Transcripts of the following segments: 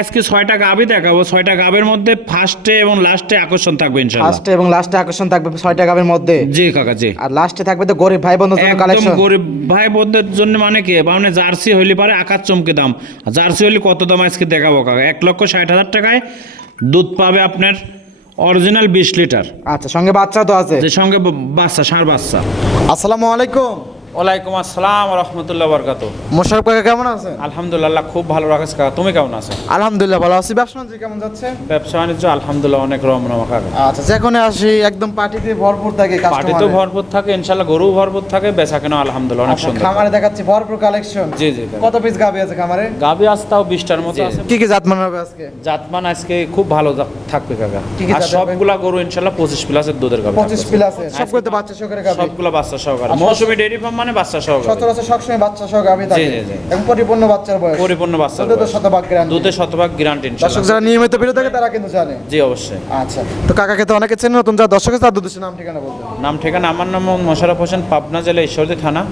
আজকে 6টা গাভী দেখাবো। 6টা গাভীর মধ্যে ফার্স্টে এবং লাস্টে আকর্ষণ থাকবে ইনশাআল্লাহ। ফার্স্টে এবং লাস্টে আকর্ষণ থাকবে 6টা গাভীর মধ্যে। জি কাকা জি। আর লাস্টে থাকবে তো গরিব ভাই বোনদের জন্য একদম কালেকশন। গরিব ভাই বোনদের জন্য মানে কি, মানে জার্সি হইলে পারে আকাশ চমকে দাম। জার্সি হইলে কত দাম আজকে দেখাবো কাকা। 1,60,000 টাকায় দুধ পাবে আপনার অরিজিনাল 20 লিটার। আচ্ছা, সঙ্গে বাচ্চা তো আছে। যে সঙ্গে বাচ্চা, ষাঁড় বাচ্চা। আসসালামু আলাইকুম। ওয়ালাইকুম আসসালাম রহমতুল্লাহ বরকাত। মোশাররফ কাকা কেমন আছেন? আলহামদুলিল্লাহ খুব ভালো রাখিস কাকা, তুমি কেমন আছো? আলহামদুলিল্লাহ ভালো আছি। ব্যবসা বাণিজ্য কেমন যাচ্ছে? ব্যবসা বাণিজ্য আলহামদুলিল্লাহ অনেক রমরমা কাকা। আচ্ছা, যেখানে আসি একদম পার্টিতে ভরপুর থাকে কাস্টমার। পার্টিতে ভরপুর থাকে ইনশাআল্লাহ, গরু ভরপুর থাকে, বেচা কেনা আলহামদুলিল্লাহ অনেক সুন্দর। খামারে দেখাচ্ছি ভরপুর কালেকশন। জি জি কাকা। কত পিস গাভী আছে খামারে? গাভী আজ তাও 20টার মতো আছে। কি কি জাতমান হবে আজকে? জাতমান আজকে খুব ভালো থাকবে কাকা। কি কি আর জাত হবে? সবগুলা গরু ইনশাআল্লাহ 25 প্লাসের দুধের গাভী। 25 প্লাস আছে। সবগুলো তো বাচ্চা সহকারে গাভী। সবগুলা বাচ্চা সহকারে। মৌসুমী ডেইরি ফার্ম মানে বাচ্চা সহকারে। সচরাচর সবসময় বাচ্চা সহ গাভী থাকে। জি, জি, জি। এবং পরিপূর্ণ বাচ্চার বয়স। পরিপূর্ণ বাচ্চা। দুধে তো শতভাগ গ্যারান্টি। দুধে শতভাগ গ্যারান্টি দর্শক ইনশাআল্লাহ। যারা নিয়মিত ভিডিও দেখে তারা কিন্তু জানে। জি অবশ্যই। আচ্ছা, তো কাকাকে তো অনেকে চেনে, নতুন যারা দর্শক আছে তাদের উদ্দেশ্যে নাম ঠিকানা বলবেন। নাম ঠিকানা, আমার নাম মোশাররফ হোসেন, পাবনা জেলা ঈশ্বরদী থানা,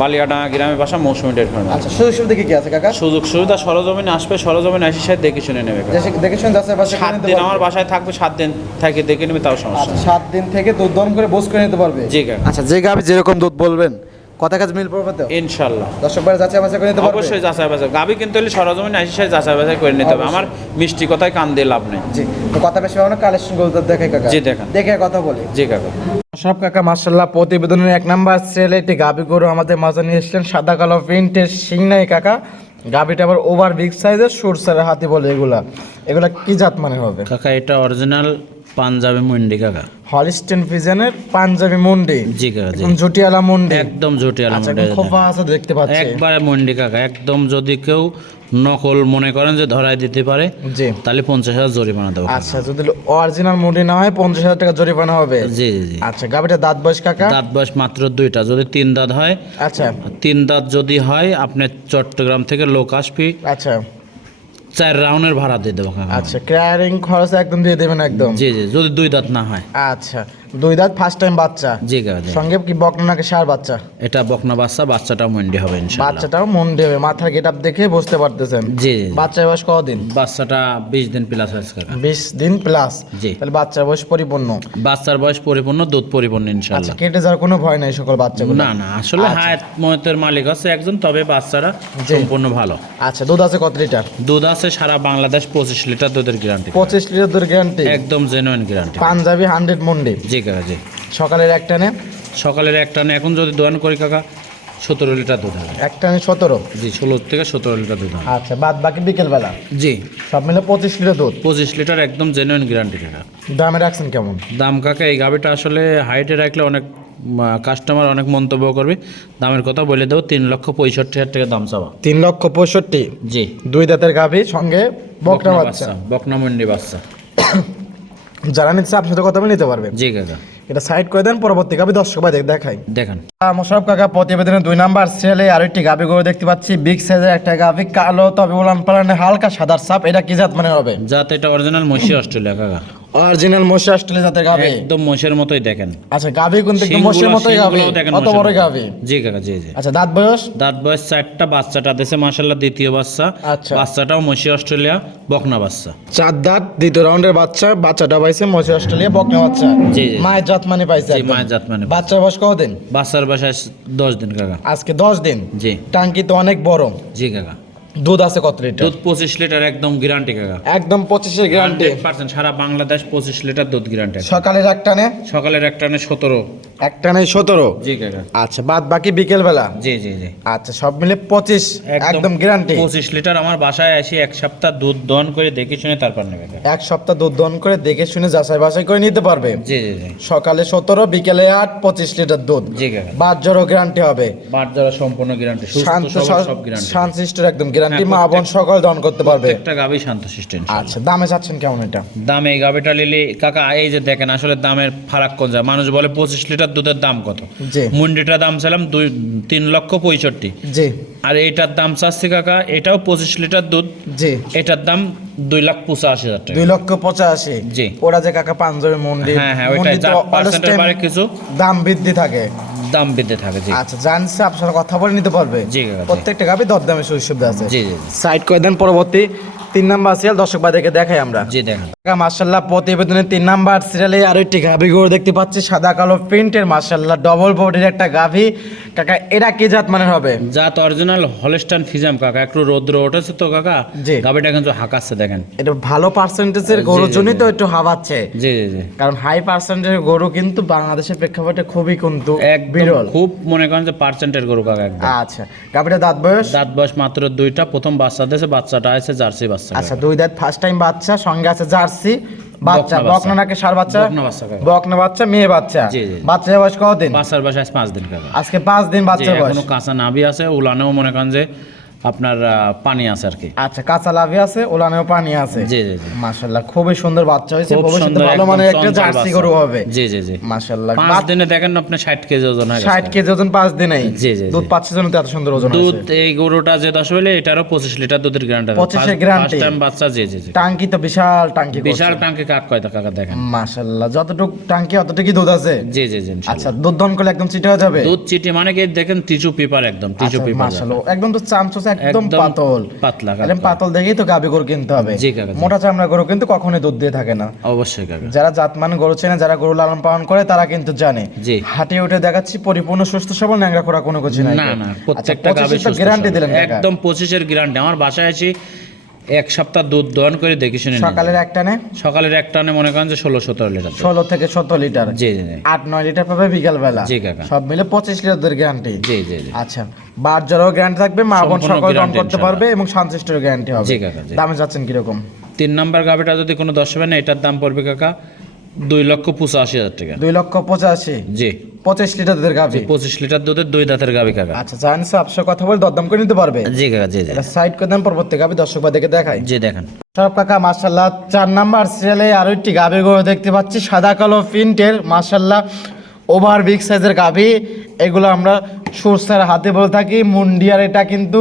বালিয়াডাঙ্গা গ্রামের বাসা, মৌসুমী ডেইরি ফার্ম। আচ্ছা, সুযোগ সুবিধা কি আছে কাকা? সুযোগ সুবিধা সরজমিনে আসবে, সরজমিনে আসি সাথে দেখে শুনে নেবে কাকা। দেখে শুনে যাচ্ছে বাসা 7 দিন আমার বাসায় থাকবে, 7 দিন থেকে দেখে নেবে, তাও সমস্যা আচ্ছা, নেই। 7 দিন থেকে দুধ দহন করে বোঝ করে নিতে পারবে। জি কাকা। আচ্ছা, যে গাভী যেরকম দুধ বলবেন কথা কাজ মিল পড়বে তো? ইনশাআল্লাহ দর্শক ভাই যাচাই বাছাই করে নিতে পারবে। অবশ্যই যাচাই বাছাই। গাভী কিনতে হলে সরজমিনে আসি সাথে যাচাই বাছাই করে নিতে হবে। আমার মিষ্টি কথায় কান দিয়ে লাভ নেই। জি, তো কথা বেশি হবে না, কালেকশন গুলো দেখে কাকা। জি, দেখান। দেখে কথা বলি। জি কাকা। সব কাকা মাশাআল্লাহ প্রতিবেদনের 1 নাম্বার সেলে একটি গাভী গরু আমাদের মাঝে নিয়ে এসেছেন, সাদা কালো প্রিন্টের শিং নাই কাকা। গাভীটা আবার ওভার বিগ সাইজের, সুরসার হাতি বলে এগুলা কি জাত মানে হবে? কাকা এটা অরিজিনাল পাঞ্জাবি মুন্ডি কাকা। হলিস্টেন ফিজেনের পাঞ্জাবি মুন্ডি। জি কাকা জি। একদম জটিয়ালা মুন্ডি। একদম জটিয়ালা আচ্ছা, মুন্ডি। খোপা আছে দেখতে পাচ্ছি। একবারে মুন্ডি কাকা। একদম যদি কেউ নকল মনে করেন যে ধরাই দিতে পারে, জি, তাহলে 50,000 জরিমানা দেবো। আচ্ছা, যদি অরিজিনাল মুন্ডি না হয় 50,000 টাকা জরিমানা হবে। জি জি জি। আচ্ছা, গাভীটা দাঁত বয়স কাকা? দাঁত বয়স মাত্র 2টা। যদি 3 দাঁত হয়, আচ্ছা 3 দাঁত যদি হয়, আপনি চট্টগ্রাম থেকে লোক আসবি, আচ্ছা 4 রাউন্ডের ভাড়া দিয়ে দেবো কাকা। আচ্ছা, ক্লিয়ারিং খরচ একদম দিয়ে দেবেন একদম। জি জি, যদি 2 দাঁত না হয়। আচ্ছা, 2 দাঁত ফার্স্ট টাইম বাচ্চা। জি কাকা জি। সঙ্গে কি বকনা নাকি ষাঁড় বাচ্চা? এটা বকনা বাচ্চা, বাচ্চাটাও মুন্ডি হবে ইনশাআল্লাহ। বাচ্চাটাও মুন্ডি হবে, মাথার গেটআপ দেখে বুঝতে পারতেছেন। জি জি। বাচ্চার বয়স কতদিন? বাচ্চাটা 20 দিন প্লাস হয়েছে কাকা। 20 দিন প্লাস। জি। তাহলে বাচ্চার বয়স পরিপূর্ণ। বাচ্চার বয়স পরিপূর্ণ, দুধ পরিপূর্ণ আচ্ছা, ইনশাআল্লাহ। কেটে যাওয়ার কোনো ভয় নাই সকল বাচ্চাগুলো? না না, আসলে আচ্ছা। হায়াত ময়তের মালিক আছে একজন, তবে বাচ্চারা জি। সম্পূর্ণ ভালো। আচ্ছা, দুধ আছে কত লিটার? দুধ আছে সারা বাংলাদেশ 25 লিটার দুধের গ্যারান্টি। 25 লিটার দুধ গ্যারান্টি। একদম জেনুইন গ্যারান্টি। পাঞ্জাবি 100 মুন্ডি। জি কাকা জি। সকালের এক টানে? সকালের এক টানে এখন যদি দোয়ান করি কাকা 17 লিটার দুধ হবে। এক টানে 17? জি, 16 থেকে 17 লিটার দুধ হবে। আচ্ছা, বাদ বাকি বিকেল বেলা? জি। সব মিলে 25 লিটার দুধ। 25 লিটার একদম জেনুইন গ্যারান্টি কাকা। দামে রাখছেন কেমন? দাম কাকা এই গাভিটা আসলে হাইটে রাখলে অনেক কাস্টমার অনেক মন্তব্য করবে। দামের কথা বলে দেবো, 3,65,000 টাকা দাম চাওয়া। 3,65,000? জি। 2 দাঁতের গাভী সঙ্গে বকনা বাচ্চা। বকনা মুন্ডি বাচ্চা। যারা নিচ্ছে আপনার সাথে কথা বলে নিতে পারবে। জি কাকা। এটা সাইড করে দেন, পরবর্তী গাভী দর্শক ভাই দেখাই। দেখান। মোশাররফ কাকা প্রতিবেদনের 2 নাম্বার সেলে আরো একটি গাভী গরু দেখতে পাচ্ছি, বিগ সাইজের একটা গাভী, কালো তবে উলান পালানে হালকা সাদার ছাপ। এটা কি জাত মানে হবে? জাত এটা অরিজিনাল মহিষী অস্ট্রেলিয়া কাকা। অরিজিনাল মশি অস্ট্রেলিয়া জাতের গাভী। একদম মোষের মতোই দেখেন। আচ্ছা, গাভী কিন্তু একদম মশির মতোই গাভী, শিংগুলোও দেখেন কত মোষের বড় মতো। গাভী। জি কাকা জি জি। আচ্ছা, দাঁত বয়স? দাঁত বয়স 4টা, বাচ্চাটা দেশে মাশাআল্লাহ দ্বিতীয় বাচ্চা। আচ্ছা। বাচ্চাটাও মহিষী অস্ট্রেলিয়া বকনা বাচ্চা। 4 দাঁত, দ্বিতীয় রাউন্ডের বাচ্চা। বাচ্চাটা পাইছে মশি অস্ট্রেলিয়া বকনা বাচ্চা। জি জি। মায়ের জাত মানে পাইছে জি, একদম। মায়ের জাত মানে। বাচ্চার বয়স কতদিন? বাচ্চার বাসায় 10 দিন কাকা। আজকে 10 দিন। জি। টাঙ্কি তো অনেক বড়। জি কাকা। দুধ আছে কত লিটার? দুধ 25 লিটার একদম গ্যারান্টি কাকা। একদম 25 এর গ্যারান্টি। 100% সারা বাংলাদেশ 25 লিটার দুধ গ্যারান্টি। সকালের এক টানে? সকালের এক টানে 17। এক টানে 17? জি কাকা। আচ্ছা, বাদ বাকি বিকেল বেলা? জি জি জি। আচ্ছা, সব মিলে 25 একদম গ্যারান্টি। 25 লিটার আমার বাসায় এসে 1 সপ্তাহ দুধ দহন করে দেখে শুনে তারপর নেবে কাকা। 1 সপ্তাহ দুধ দহন করে দেখে শুনে যাচাই বাছাই করে নিতে পারবে। জি জি জি। সকালে 17, বিকেলে 8, 25 লিটার দুধ। জি কাকা। বাদ জড়ো গ্যারান্টি হবে। বাট যারা সম্পূর্ণ গ্যারান্টি, সুস্থ শান্ত সবল সব গ্যারান্টি। শান্তশিষ্টর একদম গ্যারান্টি, হ্যাঁ, মা বোন সকল দহন করতে পারবে। একটা গাবি শান্ত সিস্টেম। আচ্ছা, দামে চাচ্ছেন কেমন এটা? দাম এই গাবিটা নিলে কাকা এই যে দেখেন আসলে দামের ফারাক কোন যায়। মানুষ বলে 25 লিটার দুধের দাম কত। জি। মুন্ডিটার দাম চাইলাম 3,65,000। জি। আর এইটার দাম চাচ্ছি কাকা, এটাও 25 লিটার দুধ। জি। এটার দাম 2,85,000 টাকা। 2,85,000? জি। ওরা যে কাকা পাঞ্জাবি মুন্ডি, হ্যাঁ হ্যাঁ, ওইটাই মুন্ডি তো পার্সেন্টের বারে কিছু দাম বৃদ্ধি থাকে। দাম বৃদ্ধি থাকে। জি। আচ্ছা, জানছে আপনারা কথা বলে নিতে পারবে। জি কাকা, জি। প্রত্যেকটা গাভী দরদামে সুযোগ সুবিধা আছে। জি জি। সাইড করে দেন, পরবর্তী 3 নাম্বার সিরিয়াল দর্শক ভাইদেরকে দেখাই আমরা। জি দেখেন কাকা মাশাআল্লাহ প্রতিবেদনের 3 নাম্বার সিরিয়ালে আরো একটি গাভী গরু দেখতে পাচ্ছি, সাদা কালো প্রিন্টের মাশাআল্লাহ ডবল বডির একটা গাভী। কাকা এটা কি জাত মানের হবে? জাত অরিজিনাল হলস্টাইন ফ্রিজিয়ান কাকা, একটু রৌদ্র উঠেছে তো কাকা, জি। গাবিটা কিন্তু হাঁকাচ্ছে দেখেন। এটা ভালো পার্সেন্টেজের গরুর জন্যই তো একটু হাওয়াচ্ছে। জি জি জি, কারণ হাই পার্সেন্টেজের গরু কিন্তু বাংলাদেশের প্রেক্ষাপটে খুবই কিন্তু একদম বিরল। খুব মনে করেন যে পার্সেন্টের গরু কাকা একদম। আচ্ছা, গাভীটা দাঁত বয়স? দাঁত বয়স মাত্র 2টা, প্রথম বাচ্চা দিয়েছে, বাচ্চাটা আছে জার্সি বাচ্চা। আচ্ছা, 2 দাঁত ফার্স্ট টাইম বাচ্চা, সঙ্গে আছে জার্সি বাচ্চা। বকনা বকনা নাকি ষাঁড় বাচ্চা? বকনা বাচ্চা কাকা। বকনা বাচ্চা, মেয়ে বাচ্চা। জি, জি। বাচ্চার বয়স কতদিন? বাচ্চার বয়স আজ 5 দিন কাকা। আজকে 5 দিন জি, বাচ্চার বয়স। এখনো কাঁচা নাভি আছে, উলানেও মনে করেন যে আপনার পানি আছে আর কি। আচ্ছা, কাঁচা লাভি আছে, ওলানেও পানি আছে। জি জি জি, মাশাআল্লাহ খুবই সুন্দর বাচ্চা হয়েছে, খুব ভবিষ্যতে সুন্দর, ভালো একদম মানের একটা চঞ্চল জার্সি বাচ্চা। গরু হবে। জি জি জি, মাশাআল্লাহ 5 দিনে দেখেন আপনি 60 কেজি ওজন হয়ে গেছে। 60 কেজি ওজন 5 দিনেই। জি, জি, জি। দুধ পাচ্ছে জন্য তো এত সুন্দর ওজন দুধ আছে। এই গরুটা যে 10 হইলে এটারও 25 লিটার দুধের গ্যারান্টি। 25 এর guarantee? ফার্স্ট টাইম বাচ্চা। জি জি জি, টাঙ্কি তো বিশাল টাঙ্কি করছে। বিশাল টাঙ্কি কাক কয়টা কাকা দেখেন। মাশাআল্লাহ যতটুকু টাঙ্কি অতটুকুই দুধ আছে। জি জি জি, ইনশাআল্লাহ। আচ্ছা, দুধ দহন করলে একদম চিটে হয়ে যাবে। দুধ চিটি মানে কি দেখেন টিস্যু পেপার, একদম টিস্যু আচ্ছা, পেপার। মাশাআল্লাহ একদম তো চামচোস একদম একদম পাতল। পাতলা কাকা। একদম পাতল দেখেই তো গাভী গরু কিনতে হবে। জি কাকা, জি। মোটা চামড়া গরু কিন্তু কখনোই দুধ দিয়ে থাকে না। অবশ্যই কাকা। যারা জাতমান গরু চেনে, যারা গরু লালন পালন করে তারা কিন্তু জানে। জি। হাটে উঠে দেখাচ্ছি পরিপূর্ণ সুস্থ সবল, ন্যাংরা করা কোনো কিছু নাই। না না, প্রত্যেকটা গাভী সুস্থ গ্যারান্টি সবল। দিলেন কাকা। একদম 25 এর গ্যারান্টি। আমার বাসায় আছি 1 সপ্তাহ দুধ দহন করে দেখে শুনে নিয়ে সকালের যাবেন। এক টানে সকালের এক টানে মনে করেন যে 16-17 লিটার দুধ। 16 থেকে 17 লিটার। জি জি জি, 8-9 লিটার পাবে বিকাল বেলা। জি কাকা। সব মিলে 25 লিটার দুধের গ্যারান্টি। জি জি জি, আচ্ছা, বার জরাও গ্যারান্টি থাকবে, মা বোন সম্পূর্ণ সকল দম guarantee করতে পারবে এবং শান্তিষ্ঠের গ্যারান্টি হবে। জি কাকা, জি। দামে যাচ্ছেন কিরকম? 3 নাম্বার গাভিটা যদি কোনো 10 হবে না, এটার দাম পড়বে কাকা 2,85,000 টাকা। 2,85,000। জি, 25 লিটার দুধের গাভী। 25 লিটার দুধের 2 দাঁতের গাভি কাকা। আচ্ছা, জানেন স্যার, আপনার কথা বলে দরদাম করে নিতে পারবে। জি কাকা, জি জি এটা সাইড করে দেন, পরবর্তী গাভী দর্শক ভাইদেরকে দেখাই। জি দেখেন। সরব কাকা মাশাআল্লাহ 4 নাম্বার সিরিয়ালে আরো একটি গাভী গরু দেখতে পাচ্ছি, সাদা কালো প্রিন্টের মাশাআল্লাহ ওভার বিগ সাইজের গাভী। এগুলো আমরা সুরসার হাতে বলে থাকি মুন্ডিয়ার। এটা কিন্তু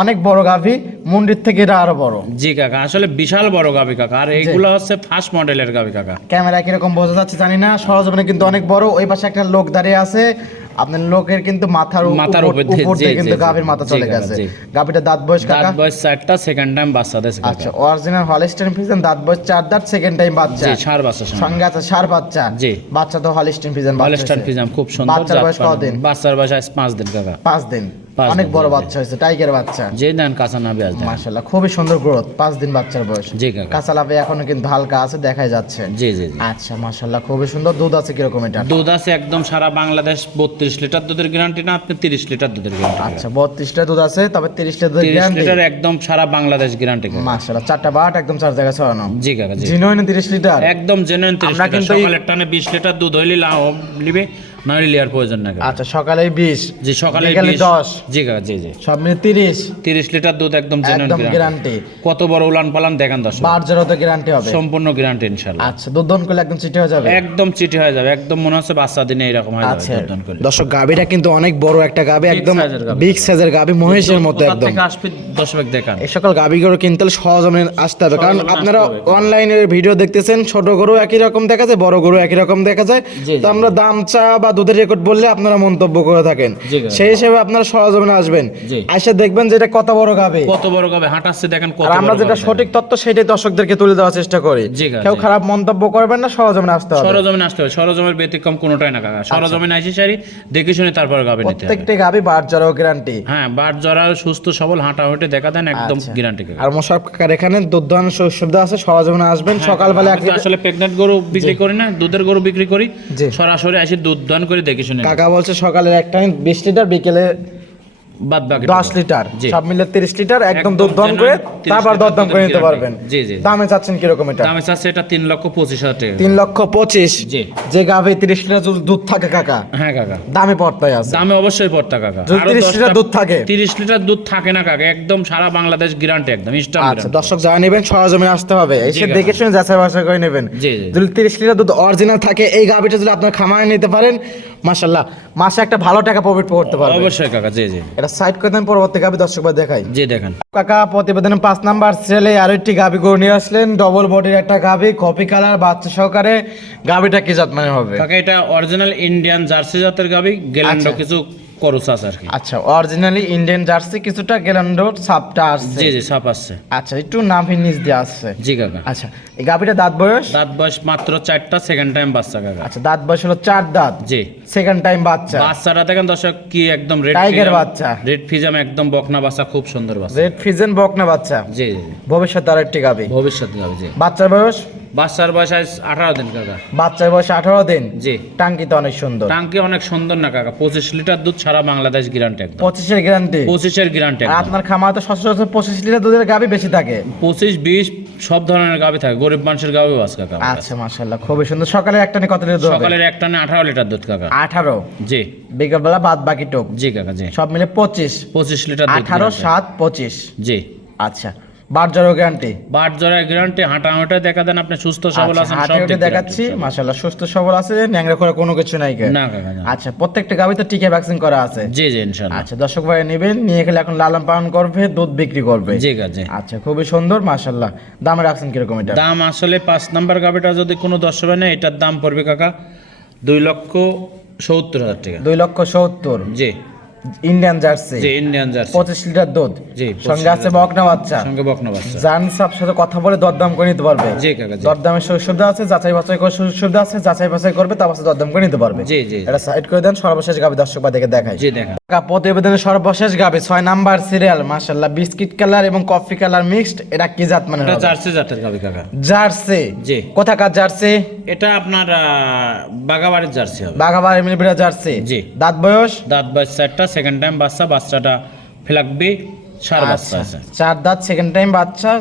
অনেক বড় গাভী, মুন্ডির থেকে এটা আরো বড়। জি কাকা, আসলে বিশাল বড় গাভি কাকা। আর এইগুলো হচ্ছে ফার্স্ট মডেলের গাভি কাকা। ক্যামেরা কিরকম বোঝা যাচ্ছে জানি না, সরজমিনে কিন্তু অনেক বড়। ওই পাশে একটা লোক দাঁড়িয়ে আছে, আপনার লোকের কিন্তু মাথার মাথার উপর উপর দিয়ে, দিয়ে জি, কিন্তু জি, গাভীর মাথা জি চলে কাকা, গেছে। জি। গাভীটা দাঁত বয়স কাকা? দাঁত বয়স 4টা, সেকেন্ড টাইম বাচ্চা দিয়েছে কাকা। আচ্ছা, অরিজিনাল হলস্টাইন ফ্রিজিয়ান, দাঁত বয়স 4 দাঁত, সেকেন্ড টাইম বাচ্চা। জি, ষাঁড় বাচ্চা সঙ্গে। সঙ্গে আছে ষাঁড় বাচ্চা। জি। বাচ্চা তো হলস্টাইন ফ্রিজিয়ান বাচ্চা। হলস্টাইন ফ্রিজিয়ান খুব সুন্দর। বাচ্চার বয়স জাত পান। কতদিন? বাচ্চার বয়স আজ 5 দিন কাকা। 5 দিন। 5 অনেক দিন, বড় জি, জি। বাচ্চা হয়েছে, টাইগার বাচ্চা। যে দেন কাঁচা নাভি আজ দেন। মাশাআল্লাহ খুবই সুন্দর গ্রোথ, 5 দিন বাচ্চার বয়স। জি কাকা। কাঁচা লাভে এখনো কিন্তু হালকা আছে, দেখাই যাচ্ছে। জি জি জি, আচ্ছা, মাশাআল্লাহ খুবই সুন্দর। দুধ আছে কিরকম এটা? দুধ আছে একদম সারা বাংলাদেশ 32 লিটার দুধের গ্যারান্টি না, আপনি 30 লিটার দুধের গ্যারান্টি। আচ্ছা, 32 টা দুধ আছে, তবে 30 লিটার দুধ 30 গ্যারান্টি। লিটার একদম সারা বাংলাদেশ গ্যারান্টি। মাশাআল্লাহ 4টা বাট একদম 4 জায়গায় ছড়ানো। জি কাকা, জি। জিনোইন 30 লিটার। একদম জেনুইন 30 আমরা লিটার। কিন্তু এই- সকালের টানে 20 লিটার দুধ হইলে নিবে, না হলে লিয়ার প্রয়োজন না কাকা। আচ্ছা, সকালে 20, জি, সকালে বিকালে 10, জি কাকা, জি জি, সব মিলে 30। 30 লিটার দুধ একদম জেনুইন একদম গ্যারান্টি। গ্যারান্টি। কত বড় উলান পালান দেখেন দর্শক। বার জেরো তো গ্যারান্টি হবে। সম্পূর্ণ গ্যারান্টি ইনশাআল্লাহ। আচ্ছা, দুধ দহন করলে একদম চিটে হয়ে যাবে। একদম চিটি হয়ে যাবে, একদম মনে হচ্ছে বাচ্চা দিনে এরকম হয়ে যাবে আচ্ছা, দুধ করলে। দর্শক গাভীটা কিন্তু অনেক বড় একটা গাভী, একদম size-এর গাভী। বিগ সাইজের গাভী, মহিষের মতো কোথা একদম। থেকে আসবে দর্শক দেখান। এই সকল গাভী গরু কিনতে হলে সহজমে আসতে হবে, কারণ সহজমে আপনারা আসতে হবে। অনলাইনে ভিডিও দেখতেছেন, ছোট গরু একই রকম দেখা যায়, বড় গরু একই রকম দেখা যায়। জি, তো জি। আমরা দাম চা বা দুধের রেকর্ড বললে আপনারা মন্তব্য করে থাকেন, জি, জি। সেই হিসেবে আপনারা সহজমে আসবেন, জি। এসে দেখবেন যে এটা কত বড় গাভী। কত বড় গাবে হাঁটাচ্ছে দেখেন, কত আর আমরা বড় যেটা গাভী সঠিক তথ্য সেটাই দর্শকদেরকে তুলে দেওয়ার চেষ্টা করি। জি, কাকা, কেউ জি। খারাপ মন্তব্য করবেন না, সহজমে আসতে হবে। সরজমিনে আসতে হবে। সরজমের ব্যতিক্রম কোনোটাই না কাকা। সরজমিনে আসি সারি দেখে শুনে তারপর গাবে নিতে হবে। প্রত্যেকটা গাভী বার জরাও গ্যারান্টি। হ্যাঁ, বাট জরা সুস্থ সবল হাঁটা হেঁটে দেখা দেন, একদম আচ্ছা। গ্যারান্টি কাকা। আর মোশারফ কাকার এখানে দুধ দহনের সুবিধা আছে, সহজমে আসবেন সকালবেলা আমি তো আসলে প্রেগনেন্ট গরু বিক্রি করি না, দুধের গরু বিক্রি করি। জি। সরাসরি আসি দুধ দান করে দেখে শুনে কাকা বলছে সকালের এক টাইম 20 লিটার, বিকেলে বাদ বাকি 10 লিটার, জি। সব মিলে 30 লিটার একদম একদম দুধ দহন করে 30 তারপর লিটার দরদাম করে দুধের নিতে পারবেন। guarantee। জি, জি। দামে চাচ্ছেন কিরকম এটা? দামে চাচ্ছে এটা 3,25,000 টাকা। 3,25,000। জি। যে গাভী 30 লিটার দুধ থাকে কাকা, হ্যাঁ কাকা, দামে পড়তাই আছে। দামে অবশ্যই পড়তা কাকা। যদি আরো 30 লিটার 10টা দুধ থাকে? 30 লিটার দুধ থাকে না কাকা, একদম সারা বাংলাদেশ গ্যারান্টি, একদম ইনস্ট্যান্ট আচ্ছা, দর্শক যারা নেবেন সরজমে আসতে হবে, এসে কাকা। দেখে শুনে যাচাই বাছাই করে নেবেন। জি, জি। যদি 30 লিটার দুধ অরিজিনাল থাকে, এই গাভীটা যদি আপনার খামারে নিতে পারেন, মাশাআল্লাহ মাসে একটা ভালো টাকা প্রফিট করতে পারবেন। অবশ্যই কাকা, জি জি, এটা সাইড করে দেন, পরবর্তী গাভী দর্শক ভাই দেখাই। জি দেখেন। কাকা প্রতিবেদনের 5 নাম্বার সিরিয়ালে আরো একটি গাভী গরু নিয়ে আসলেন, ডবল বডির একটা গাভী, কপি কালার, বাচ্চা সহকারে। গাভীটা কি জাত মানে হবে? কাকা এটা অরিজিনাল ইন্ডিয়ান জার্সি জাতের গাবি, গেলেন্ডো আচ্ছা। কিছু করস আছে আর কি। আচ্ছা, অরিজিনালি ইন্ডিয়ান জার্সি, কিছুটা গ্যারান্ডোর ছাপটা আসছে। জি জি ছাপ আসছে। আচ্ছা, একটু নাভি নিচ দিয়ে আসছে। জি কাকা। আচ্ছা, এই গাভিটা দাঁত বয়স? দাঁত বয়স মাত্র 4টা, সেকেন্ড টাইম বাচ্চা কাকা। আচ্ছা, দাঁত বয়স হলো 4 দাঁত, জি। সেকেন্ড টাইম বাচ্চা। বাচ্চাটা দেখেন দর্শক কি একদম রেড টাইগার বাচ্চা। রেড ফিজাম একদম বকনা বাচ্চা, খুব সুন্দর বাচ্চা। রেড ফিজেন বকনা বাচ্চা। জি জি জি। ভবিষ্যৎ আর একটি গাভি। ভবিষ্যৎ গাবে জি। বাচ্চার বয়স? বাচ্চার বয়স আজ 18 দিন কাকা। বাচ্চার বয়স 18 দিন। জি। টাঙ্কি তো অনেক সুন্দর। টাঙ্কি অনেক সুন্দর না কাকা, 25 লিটার দুধ সারা বাংলাদেশ গ্যারান্টি একদম। 25 গ্যারান্টি? 25 গ্যারান্টি আর আপনার খামারে তো সচরাচর 25 লিটার দুধের গাভি বেশি থাকে। 25 20 সব ধরনের গাভি থাকে, গরিব মানুষের গাভিও আছে কাকা আমার কাছে। আচ্ছা, মাশাআল্লাহ, খুবই সুন্দর। সকালে একটা নিয়ে কত লিটার দুধ হবে? সকালের এক টানে 18 লিটার দুধ কাকা। 18? জি। বিকেলবেলা বাদ বাকি টোক? জি কাকা জি। সব মিলে 25? 25 লিটার দুধ 18 guarantee। 7 25। জি। আচ্ছা, বারজারও গ্যারান্টি? বাট জোড়ার গ্যারান্টি, হাঁটা দেখা দেন আপনি সুস্থ সবল আছেন সব হাটে দিক দেখাচ্ছি, guarantee সব। মাশাআল্লাহ সুস্থ সবল আছে, ন্যাংরা করে কোনো কিছু নাই কে? না কাকা না। আচ্ছা, প্রত্যেকটা গাভি তো টিকা ভ্যাকসিন করা আছে? জি জি ইনশাআল্লাহ। আচ্ছা, দর্শক ভাই নেবেন, নিয়ে গেলে এখন লালন পালন করবে, দুধ বিক্রি করবে। জি কাকা জি। আচ্ছা, খুবই সুন্দর মাশাআল্লাহ। দামে রাখছেন কিরকম এটা? দাম আসলে 5 নাম্বার গাভিটা যদি কোনো দর্শক নেয়, এটার দাম পড়বে কাকা 2,70,000 টাকা। 2,70,000? জি। Indian jersey? জি ইন্ডিয়ান জার্সি। 25 লিটার দুধ? জি। সঙ্গে আছে বকনা বাচ্চা? সঙ্গে বকনা বাচ্চা। জান সাহেব সাথে কথা বলে দরদাম করে নিতে পারবে? জি কাকা জি। দরদামের সুযোগ সুবিধা আছে, যাচাই বাছাই করার সুযোগ সুবিধা আছে, যাচাই বাছাই করবে তারপর দরদাম করে নিতে পারবে। জি জি। এটা সাইড করে দেন, সর্বশেষ গাবি দর্শক ভাই দেখে দেখাই। জি দেখা। প্রতিবেদনের সর্বশেষ গাবি 6 নাম্বার সিরিয়াল, মাশাআল্লাহ, বিস্কিট কালার এবং কফি কালার মিক্সড। এটা কি জাত মানে? এটা জার্সি জাতের গাভি কাকা। জার্সি? জি। কোথাকার জার্সি? এটা আপনার বাগাবাড়ির জার্সি হবে। বাঘাবাড়ি মিলবিরা জার্সি? জি। দাঁত বয়স? দাঁত বয়স 4টা, সেকেন্ড টাইম বাচ্চা, বাচ্চাটা ফ্লাগবি সার বাচ্চা আছে। 4 দাঁত, সেকেন্ড টাইম বাচ্চা,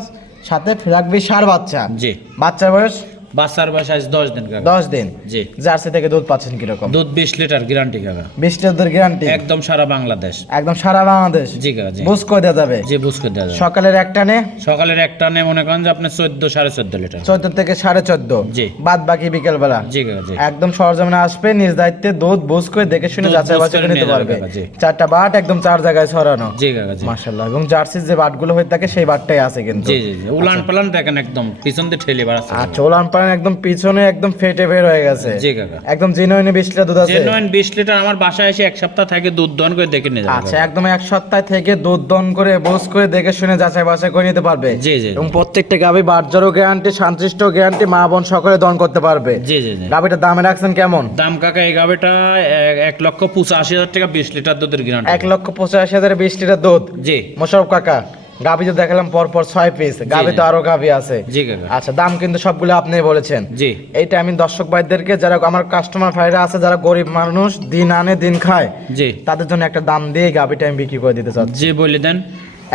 সাথে ফিরাকবি সার বাচ্চা। জি। বাচ্চার বয়স? বাচ্চার বয়স আজ 10 দিন কাকা। 10 দিন। জি। জার্সি থেকে দুধ পাচ্ছেন কিরকম? দুধ 20 লিটার গ্যারান্টি কাকা। 20 লিটার গ্যারান্টি? একদম সারা বাংলাদেশ। একদম সারা বাংলাদেশ? জি কাকা জি। বুঝ করে দেওয়া যাবে? জি বুঝ করে দেওয়া যাবে। সকালের একটা নে? সকালের একটা নে মনে করেন যে আপনি 14 14.5 লিটার। 14 থেকে 14.5? জি। বাদ বাকি বিকেল বেলা? জি কাকা জি। একদম সরজমিনে আসবে, নিজ দায়িত্বে দুধ বুঝ করে দেখে শুনে দুধ যাচাই বুঝ বাছাই করে করে নিতে নিয়ে যাবে পারবে। কাকা, জি। 4টা বাট একদম 4 জায়গায় ছড়ানো? জি কাকা জি। মাশাআল্লাহ, এবং জার্সির যে বাটগুলো হয়ে থাকে সেই বাটটাই আছে কিন্তু? জি জি জি। উলান পালান দেখেন একদম পিছন দিয়ে ঠেলে বাড়াচ্ছে। আচ্ছা, ওলান পালান একদম পিছনে একদম ফেটে বের হয়ে গেছে? জি কাকা। একদম জেনুইন 20 লিটার দুধ আছে? Genuine 20 litre. আমার বাসায় এসে এক সপ্তাহ থেকে দুধ দহন করে দেখে নিয়ে যাবে। আচ্ছা, একদম এক সপ্তাহ থেকে দুধ দন করে বোস করে দেখে শুনে যাচাই বাছাই করে নিতে পারবে? জি জি। এবং প্রত্যেকটা গাভী বাটজারও গ্যারান্টি, শান্তশিষ্ট গ্যারান্টি, মা বোন সকলে দন করতে পারবে? জি জি জি। গাভীটার দামে রাখছেন কেমন? দাম কাকা এই গাভিটা 1,85,000 টাকা, 20 লিটার দুধের গ্যারান্টি। 1,85,000 20 লিটার দুধ? জি। মোশারফ কাকা, গাভী তো দেখালাম পরপর 6 পিস, গাভী তো আরো গাভী আছে। জি কাকা। আচ্ছা, দাম কিন্তু সবগুলো আপনি বলেছেন? জি। এইটা আমি দর্শক ভাইদেরকে, যারা আমার কাস্টমার ভাইরা আছে, যারা গরিব মানুষ, দিন আনে দিন খায়, জি। তাদের জন্য একটা দাম দিয়ে গাভীটা আমি বিক্রি করে দিতে চাচ্ছি। জি বলে দেন।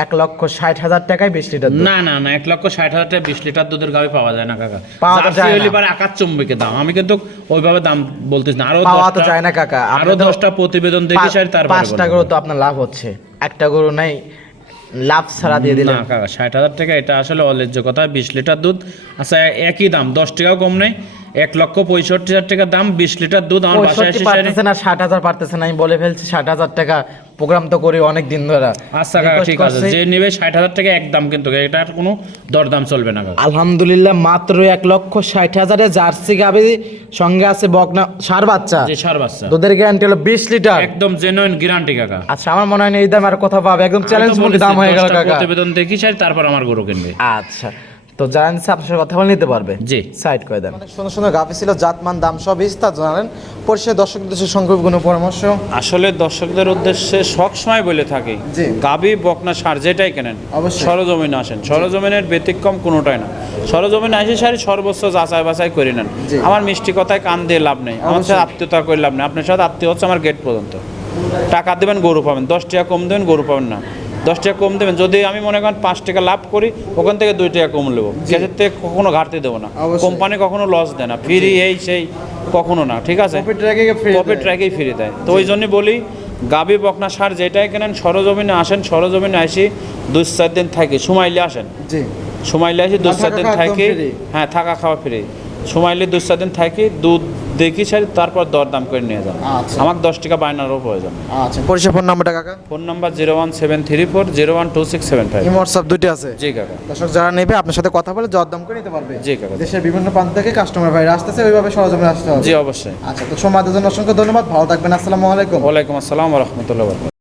1,60,000 টাকায় 20 লিটার দুধ? না না না, 1,60,000 টাকা 20 লিটার দুধের গাভি পাওয়া যায় না কাকা। পাওয়া তো জার্সি যায় হইলে না। পারে আকাশ চুম্বকের দাম। আমি কিন্তু ওইভাবে দাম বলতেছি না। আরো পাওয়া তো 10টা যায় না কাকা। আরো 10টা প্রতিবেদন দেখি সারি তারপরে 5টা গরু তো আপনার লাভ হচ্ছে, একটা গরু নাই, লাভ ছাড়া দিয়ে দিলেন। না কাকা, 60,000 টাকা এটা আসলে অলেজ্জ কথা। 20 লিটার দুধ আচ্ছা একই দাম, 10 টাকাও কম নেই। 1,65,000 টাকা দাম, 20 লিটার দুধ। আমার বাসায় এসে পারতেছে না, 60,000 পারতেছে না, আমি বলে ফেলছি 60,000 টাকা। প্রোগ্রাম তো করি অনেক দিন ধরে। আচ্ছা কাকা ঠিক আছে, যে নেবে 60,000 টাকা একদম, কিন্তু এটার কোনো দরদাম চলবে না কাকা। আলহামদুলিল্লাহ, মাত্র 1,60,000-এ জার্সি গাভী, সঙ্গে আছে বকনা ষাঁড় বাচ্চা, যে সার বাচ্চা, দুধের গ্যারান্টি হলো 20 লিটার। একদম জেনুইন গ্যারান্টি কাকা। আচ্ছা, আমার মনে হয় না এই দাম আর কথা পাবে, একদম চ্যালেঞ্জ মুখী দাম হয়ে গেল 10টা কাকা। প্রতিবেদন দেখি সারি তারপর আমার গরু কিনবে। আচ্ছা, তো জানেন আপনার সাথে কথা বলে নিতে পারবে? জি। সাইড করে দেন। অনেক সুন্দর সুন্দর গাভী ছিল, জাতমান দাম সব বিস্তার জানেন। পরিশেষে দর্শকদের উদ্দেশ্যে সংক্ষেপে কোনো পরামর্শ? আসলে দর্শকদের উদ্দেশ্যে সবসময় বলে থাকি, জি। গাবি বকনা সার যেটাই কেনেন অবশ্যই। সরজমিনে আসেন। সরজমিনের ব্যতিক্রম কোনোটাই না। সরজমিনে আসে সারি সর্বোচ্চ যাচাই বাছাই করে নেন। জি। আমার মিষ্টি কথায় কান দিয়ে লাভ নেই, আমার সাথে আত্মীয়তা করে লাভ নেই। আপনার সাথে আত্মীয় হচ্ছে আমার গেট পর্যন্ত। টাকা দেবেন গরু পাবেন, 10 টাকা কম দেবেন গরু পাবেন না। 10 টাকা কম দেবেন, যদি আমি মনে করেন 5 টাকা লাভ করি, ওখান থেকে 2 টাকা কম নেবো। গ্যাসের থেকে কখনো ঘাটতি দেবো না। অবশ্যই। কোম্পানি কখনো লস দেয় না, ফ্রি এই সেই কখনো না, ঠিক আছে? প্রফিট ট্র্যাকেই ফ্রি দেয়। তো ওই জন্যই বলি, গাবি বকনা সার যেটাই কেনেন সরজমিনে আসেন। সরজমিনে আসি 2-4 দিন থাকি, সময়লে আসেন, জি। সময়লে আসি 2-4 দিন থাকা খাওয়া থাকি। একদম free? হ্যাঁ, থাকা খাওয়া ফ্রি। সময় নিয়ে 2-4 দিন থাকি, দুধ দেখি সারি, তারপর দরদাম করে নিয়ে যান। আচ্ছা আমাকে 10 টাকা বায়নারও প্রয়োজন। আচ্ছা, পরিষেবা ফোন নাম্বারটা কাকা? Phone number 01734012675। ইমো হোয়াটসঅ্যাপ দুইটি আছে। জি কাকা। দর্শক যারা নেবে আপনার সাথে কথা বলে দরদাম করে নিতে পারবে। জি কাকা। দেশের বিভিন্ন প্রান্ত থেকে কাস্টমার ভাইরা আসতেছে, ওইভাবে সরজমিনে আসতে হবে। জি অবশ্যই। আচ্ছা, তো সময় দেওয়ার জন্য অসংখ্য ধন্যবাদ, ভালো থাকবেন, আসসালামু আলাইকুম। ওয়ালাইকুম আসসালাম ওয়া রাহমাতুল্লাহি ওয়া বারাকাতুহু।